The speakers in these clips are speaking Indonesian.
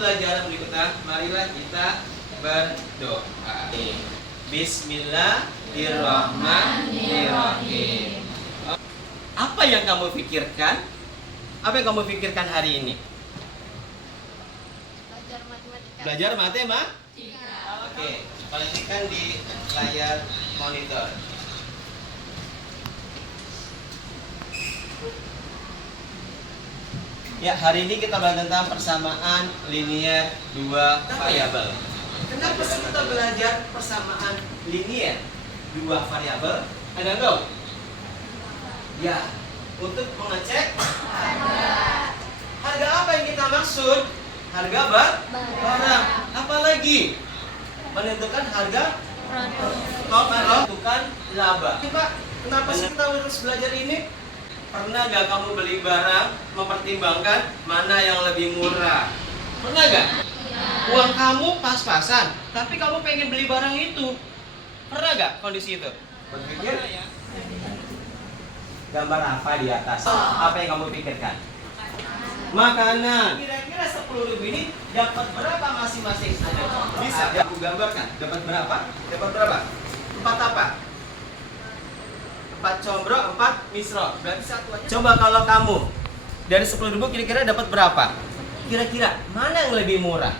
pembelajaran berikutnya, marilah kita berdoa. Bismillahirrahmanirrahim. Apa yang kamu pikirkan? Apa yang kamu pikirkan hari ini? Belajar matematika. Belajar matematika. Oke, perhatikan di layar monitor. Ya, hari ini kita belajar tentang persamaan linier dua variabel. Kenapa sih kita belajar persamaan linier dua variabel? Ada yang tahu? Ya, untuk mengecek harga apa yang kita maksud? Harga barang. Apalagi menentukan harga menentukan laba. Pak, kenapa sih kita harus belajar ini? Pernah gak kamu beli barang mempertimbangkan mana yang lebih murah? Pernah gak? Uang kamu pas-pasan, tapi kamu pengen beli barang itu. Pernah gak kondisi itu? Berpikir? Gambar apa di atas? Apa yang kamu pikirkan? Makanan. Kira-kira 10.000 ini dapat berapa masing-masing? Bisa aku gambarkan. Dapat berapa? Dapat berapa? 4 apa? 4 combro, 4 misro. Berarti satu aja. Coba kalau kamu dari 10.000 kira-kira dapat berapa? Kira-kira mana yang lebih murah?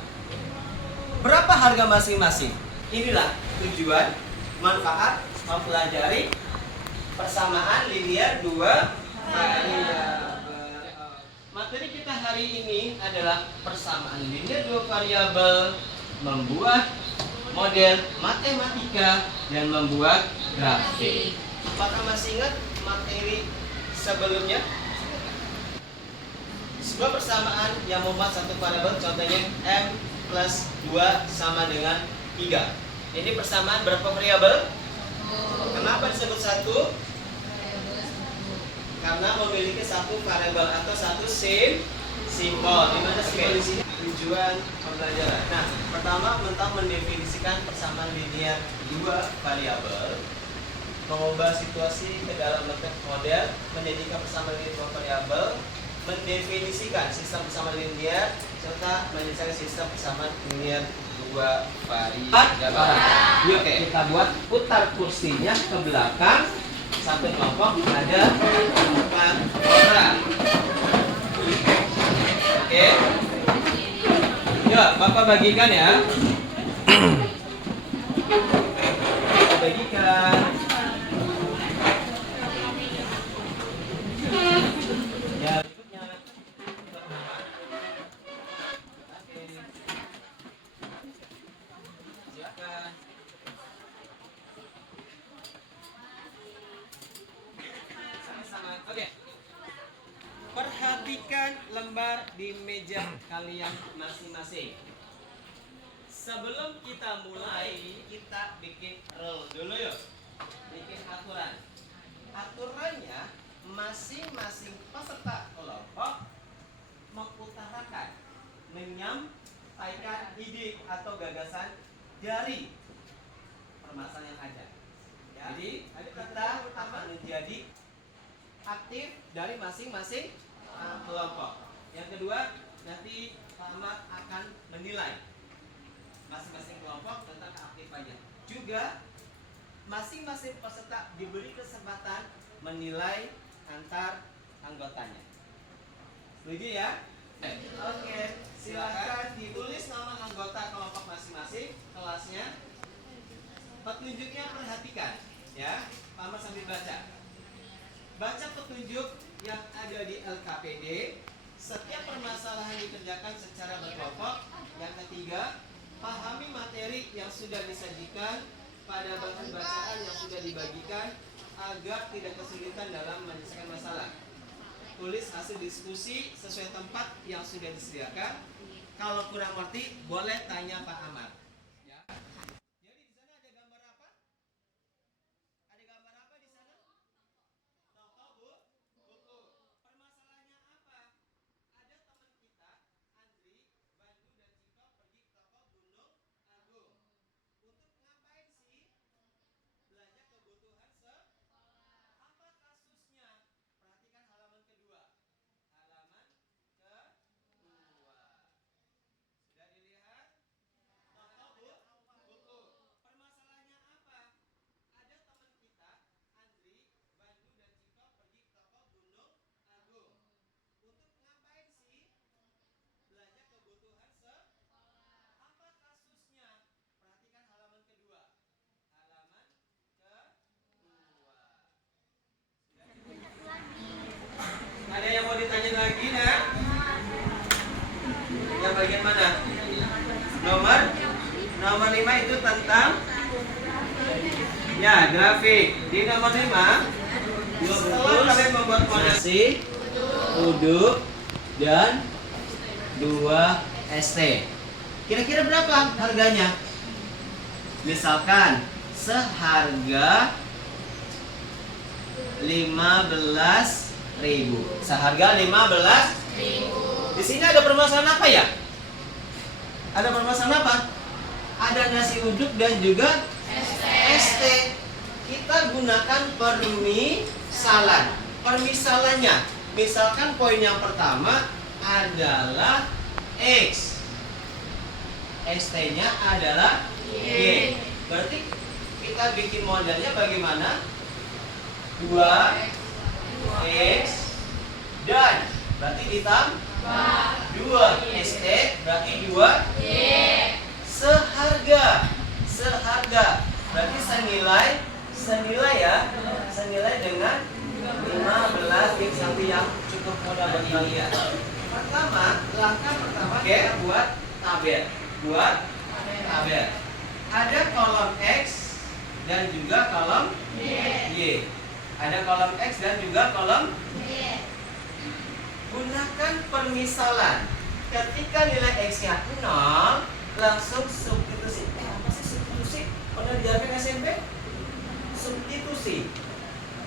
Berapa harga masing-masing? Inilah tujuan, manfaat mempelajari persamaan linier dua variabel. Materi kita hari ini adalah persamaan linier dua variabel, membuat model matematika dan membuat grafik. Apakah masih ingat materi sebelumnya? Sebuah persamaan yang membuat satu variabel, contohnya M plus 2 sama dengan 3. Ini persamaan berapa variabel? Kenapa disebut satu? Karena memiliki satu variabel atau satu simbol. Di mana simbol di sini? Tujuan pembelajaran. Nah, pertama tentang mendefinisikan persamaan linier dua variabel, mengubah situasi ke dalam bentuk model, menjadikan persamaan linier dua variabel, mendefinisikan sistem persamaan linier, serta mendefinisikan sistem persamaan linier dua variabel. Oke, kita buat putar kursinya ke belakang. Satu kelompok ada 4 orang. Oke. Ya, Bapak bagikan ya. Bapak bagikan. Ya, berikutnya. Oke. Silakan. Oke. Perhatikan lembar di meja kalian masing-masing. Sebelum kita mulai, kita bikin rule dulu yuk. Bikin aturan. Aturannya, masing-masing peserta kelompok mengutarakan, menyampaikan ide atau gagasan dari permasalahan yang ada. Ya. Jadi kita akan menjadi aktif dari masing-masing kelompok. Yang kedua, nanti Pak Ahmad akan menilai masing-masing kelompok tentang keaktifannya. Juga masing-masing peserta diberi kesempatan menilai antar anggotanya. Setuju ya? Oke, silakan ditulis nama anggota kelompok masing-masing, kelasnya. Petunjuknya perhatikan, ya. Pak Ahmad sambil baca. Baca petunjuk yang ada di LKPD. Setiap permasalahan dikerjakan secara berkelompok. Yang ketiga, pahami materi yang sudah disajikan pada bahan bacaan yang sudah dibagikan agar tidak kesulitan dalam menyelesaikan masalah. Tulis hasil diskusi sesuai tempat yang sudah disediakan. Kalau kurang ngerti, boleh tanya Pak Ahmad. Ya. Jadi di sana ada gambar apa? Ada gambar apa di sana? Toko buku. Permasalahannya apa? Ada teman kita, Andri, Bandu, dan Cito pergi ke toko Gunung Agung. Untuk ngapain sih? Belanja kebutuhan apa kasusnya? Perhatikan halaman kedua. Halaman kedua. Ya, grafik. Di nomor 5, setelah kalian membuat model nasi, uduk, dan 2 ST. Kira-kira berapa harganya? Misalkan seharga 15.000. Seharga 15.000. Di sini ada permasalahan apa ya? Ada permasalahan apa? Ada nasi uduk dan juga ST. Kita gunakan permisalan. Permisalannya, misalkan poin yang pertama adalah X, ST-nya adalah Y. Berarti kita bikin modelnya bagaimana? 2X dan berarti ditambah 2 ST berarti 2Y. Seharga berarti senilai ya, senilai dengan 15. Ini satu yang cukup mudah buat kalian. Langkah pertama kita buat tabel. Ada kolom X dan juga kolom Y. Ada kolom X dan juga kolom Y. Gunakan permisalan. Ketika nilai X-nya 0, langsung substitusi. Apa sih substitusi? Pernah diajarkan SMP? Substitusi.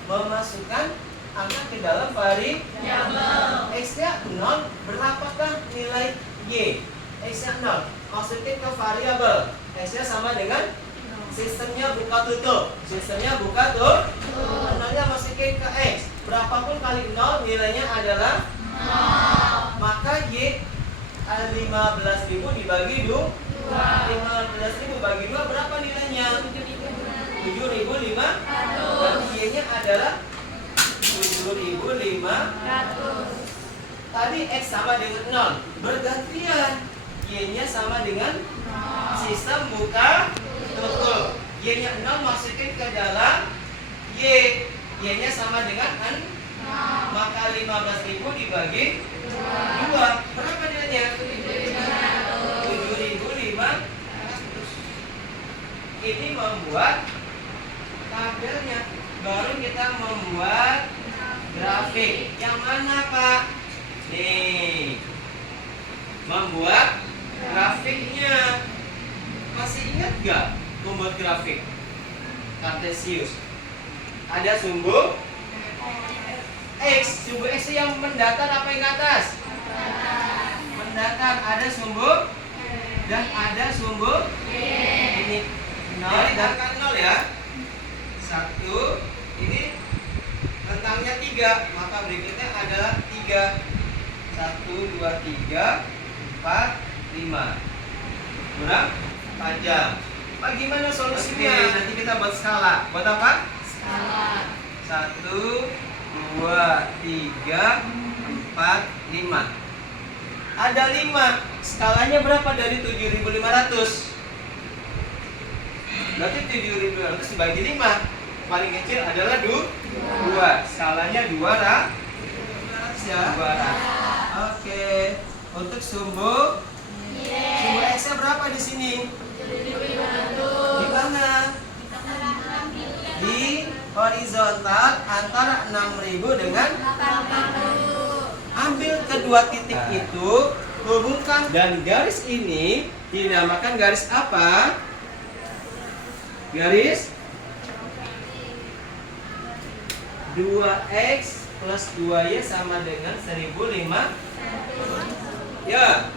Memasukkan angka ke dalam variabel. X-nya 0, berapakah nilai Y? X-nya 0. Masukin ke variabel. X-nya sama dengan sistemnya buka tutup. Nolnya masukin ke X. Berapapun kali 0 nilainya adalah 0. Maka Y 15.000 dibagi 2. 15.000 bagi 2 berapa nilainya? 7.500. Berarti Y-nya adalah 7.500. Tadi X sama dengan 0. Bergantian Y-nya sama dengan sistem buka tutup. Y-nya 0 masukin ke dalam Y. Y-nya sama dengan 0. Maka 15.000 dibagi 2. Berapa nilainya? 7.500. Ini membuat tabelnya. Baru kita membuat grafik. Yang mana, Pak? Nih. Membuat grafiknya. Masih ingat gak membuat grafik kartesius? Ada sumbu X. Sumbu X yang mendatar apa yang ke atas? Mendatar. Ada sumbu dan ada sumbu ini 0 dan 0 ya. 1. Ini rentangnya 3. Maka berikutnya adalah 3. 1, 2, 3, 4, 5. Kurang panjang. Bagaimana solusinya? Nanti kita buat skala. Buat apa? Skala. 1, 2, 3, 4, 5. Ada 5. Skalanya berapa dari 7.500? Berarti 7.500 dibagi 5. Paling kecil adalah 2. Skalanya 200 ya. 200. Oke. Untuk sumbu X-nya berapa di sini? Di mana? Di horizontal antara 6.000 dengan 80. Ambil kedua titik itu, hubungkan, dan garis ini dinamakan garis apa? Garis 2X plus 2Y sama dengan 1.005. Ya,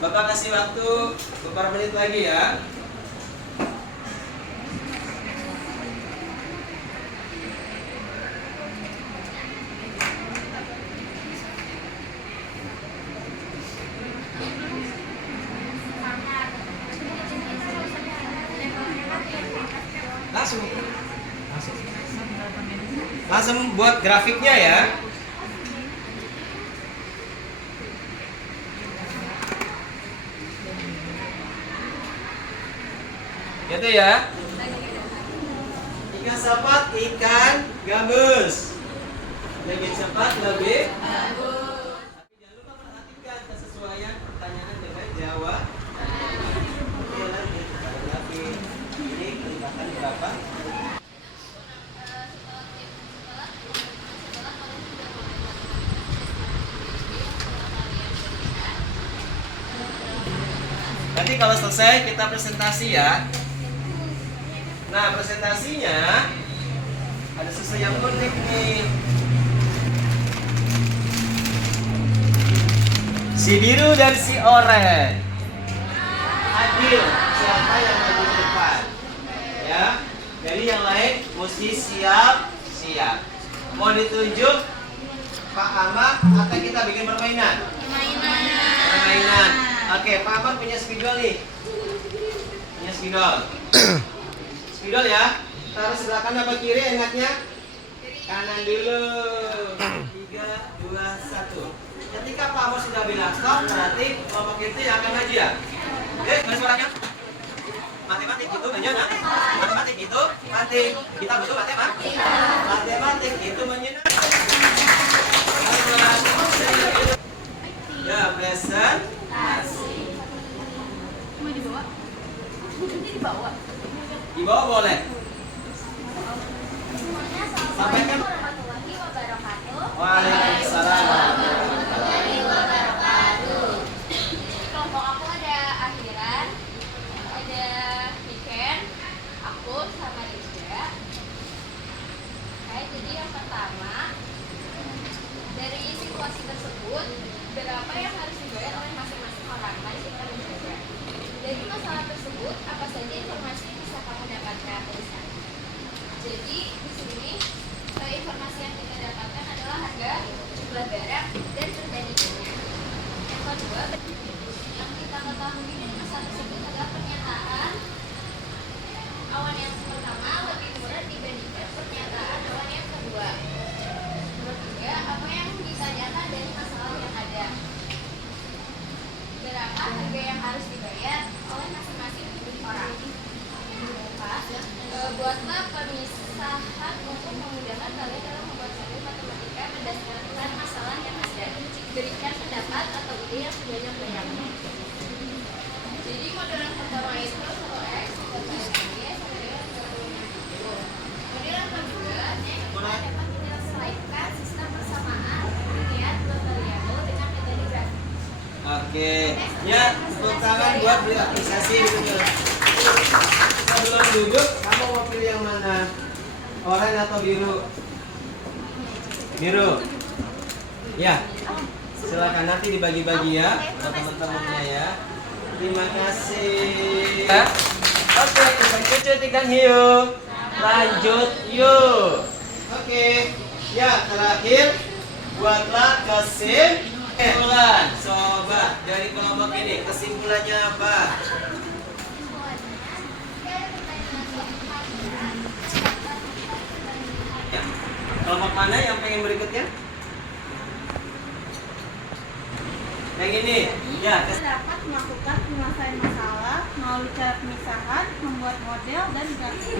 Bapak kasih waktu beberapa menit lagi ya. Langsung buat grafiknya ya. Gitu ya. Ikan sepat, ikan gabus. Lebih cepat, lebih bagus. Tapi jangan lupa perhatikan kesesuaian pertanyaan dengan jawaban. Oke, lanjut. Ini kelihatan berapa? Nanti kalau selesai kita presentasi ya. Nah, presentasinya ada sesuatu yang unik nih. Si biru dan si oranye. Adil, siapa yang maju ke depan? Ya. Jadi yang lain mesti siap. Mau ditunjuk Pak Ahmad atau kita bikin permainan? Permainan. Oke, Pak Ahmad punya spidol nih. Punya spidol. Spidol ya. Taruh sebelah kanan apa kiri enaknya? Kanan dulu. 3, 2, 1. Ketika Pak Ahmad sudah bilang stop, berarti kelompok itu yang akan maju ya. Oke, mana suaranya? Matematik itu menyenang. Matematik itu penting. Kita butuh matematik. Matematik itu menyenangkan. Ya, presentasi. Mau dibawa? Ini dibawa. Dibawa boleh. Semuanya Sampaikan. warahmatullahi wabarakatuh. Waalaikumsalam. Kelompok aku ada Akhiran, ada Niken, aku sama Rizka. Jadi yang pertama, dari situasi tersebut, berapa yang harus dibayar oleh masing-masing orang? Mari kita mencoba. Dari masalah tersebut, apa saja informasi yang bisa kamu dapatkan? Jadi di sini informasi yang kita dapatkan adalah harga, jumlah barang, dan perbandingannya. Yang kedua, yang kita ketahui dari masalah tersebut adalah pernyataan awan yang pertama lebih murah dibandingkan pernyataan awan yang kedua. Nomor 3, apa yang ditanyakan dari masalah yang ada? Berapa harga yang harus dibayar oleh masing-masing orang? 4, buatlah pemisahan untuk memudahkan kalian dalam membuat seri matematika berdasarkan masalah yang ada. Berikan pendapat atau ide yang sebanyak-banyaknya. Jadi model yang pertama itu 1x Y sama dengan 30. Model yang kedua, kita dapat menyelesaikan sistem persamaan linear dua variabel dengan metode grafik. Oke. Ya, tepuk tangan buat beli aplikasi gitu. Sebelum duduk, kamu mau pilih yang mana? Oranye atau biru? Biru. Ya. Silakan nanti dibagi-bagi ya buat teman-temannya ya. Terima kasih. Oke, kita cucikan hiu. Lanjut yuk. Oke. Ya, terakhir buatlah kesimpulan. Sobat dari kelompok ini kesimpulannya apa? Ya. Kelompok mana yang pengen berikutnya? Yang ini. Ya, Kita dapat melakukan penyelesaian masalah melalui cara pemisahan, membuat model, dan grafik.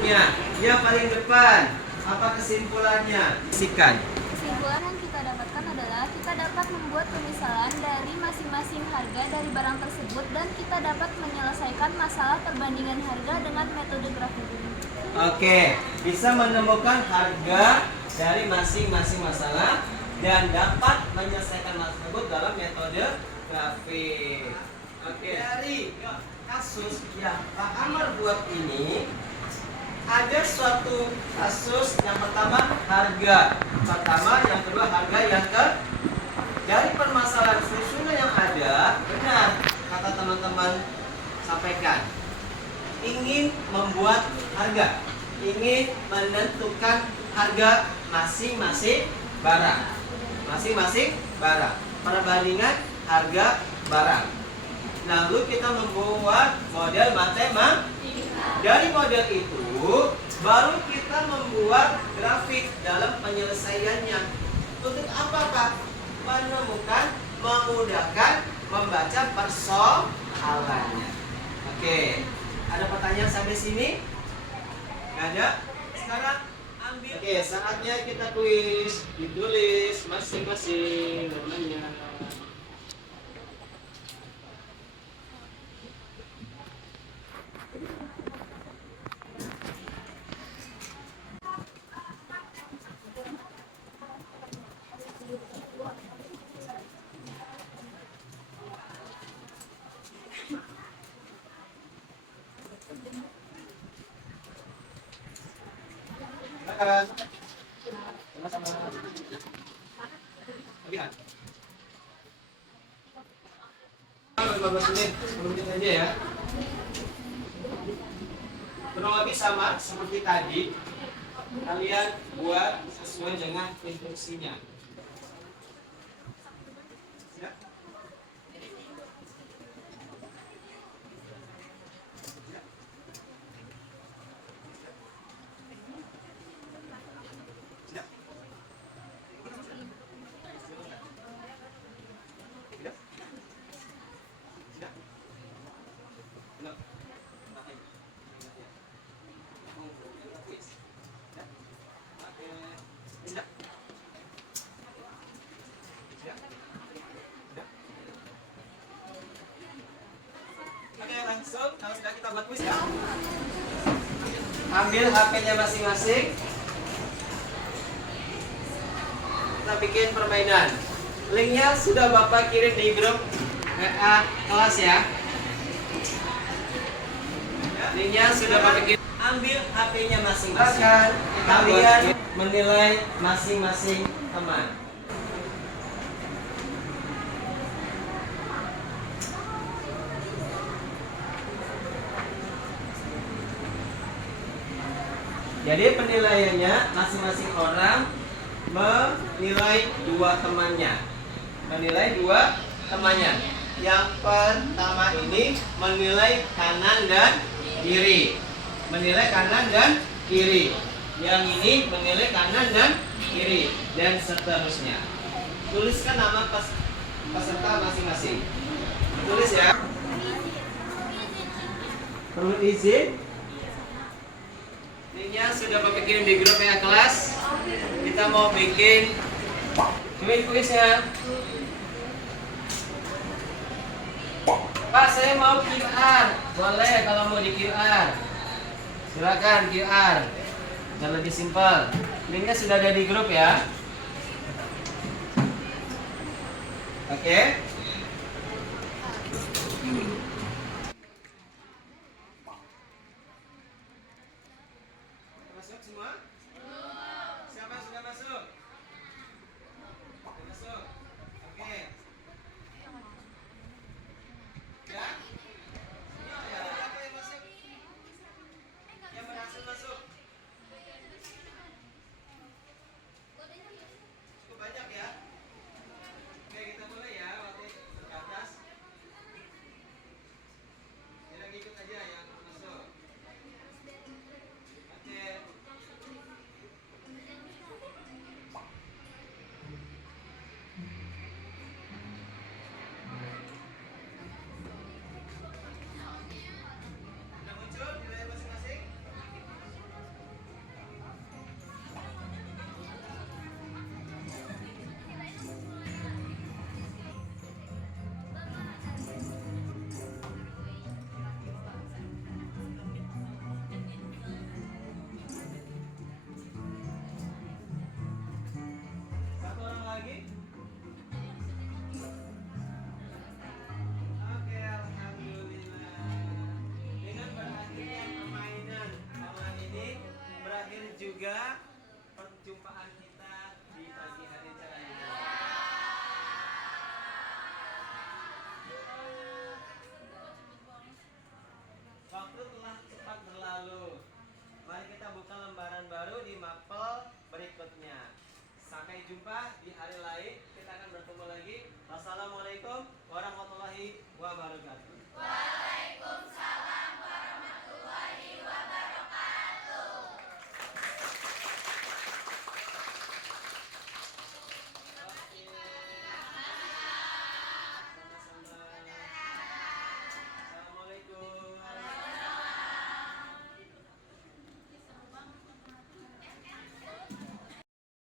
ya paling depan. Apa kesimpulannya? Sikan. Kesimpulan yang kita dapatkan adalah kita dapat membuat pemisahan dari masing-masing harga dari barang tersebut dan kita dapat menyelesaikan masalah perbandingan harga dengan metode grafik. Oke, bisa menemukan harga dari masing-masing masalah dan dapat menyelesaikan masalah tersebut dalam metode grafik. Oke. Dari kasus yang Pak Amar buat ini, ada suatu kasus yang pertama harga pertama, yang kedua harga, yang ke dari permasalahan susunan yang ada, benar kata teman-teman sampaikan, ingin membuat harga, ingin menentukan harga masing-masing barang, perbandingan harga barang. Lalu kita membuat model matematika. Dari model itu baru kita membuat grafik dalam penyelesaiannya. Untuk apa, Pak? Menemukan, memudahkan membaca persoalannya. Oke, ada pertanyaan sampai sini? Nggak ada? Sekarang ambil. Oke, saatnya kita kuis. Ditulis masing-masing namanya. Silakan. Sama-sama. Lihat. 15 menit, 10 menit aja ya. Kurang lebih sama seperti tadi. Kalian buat sesuai dengan instruksinya. Ya. Oke, langsung kalau sudah kita buat kuis ya. Ambil HP-nya masing-masing. Kita bikin permainan. Linknya sudah Bapak kirim di grup WA kelas ya. Linknya sudah Bapak kirim. Ambil HP-nya masing-masing. Kalian menilai masing-masing teman. Jadi penilaiannya masing-masing orang menilai dua temannya. Menilai dua temannya. Yang pertama ini menilai kanan dan kiri. Menilai kanan dan kiri. Yang ini menilai kanan dan kiri dan seterusnya. Tuliskan nama peserta masing-masing. Tulis ya. Perlu izin? Linknya sudah Bapak kirim di grup ya kelas. Kita mau bikin kuisnya. Pak, saya mau QR. Boleh kalau mau di QR. Silakan QR. Dan lebih simpel. Linknya sudah ada di grup ya. Oke. Masuk semua? Siapa yang sudah masuk? Sudah masuk. Oke. Ya? Semua ya? Siapa yang masuk? Yang berhasil masuk? Cukup banyak ya? Oke, kita mulai ya. Waktu terbatas. Kita ngikut aja yang masuk. Oke. Sudah muncul nilai masing-masing? Satu orang lagi? Oke, alhamdulillah. Dengan berakhirnya permainan online ini, berakhir juga perjumpaan kita di pagi hari cerah ini. Waktu telah cepat berlalu. Mari kita buka lembaran baru di mapel berikutnya. Sampai jumpa di hari lain. Kita akan bertemu lagi. Wassalamualaikum warahmatullahi wabarakatuh.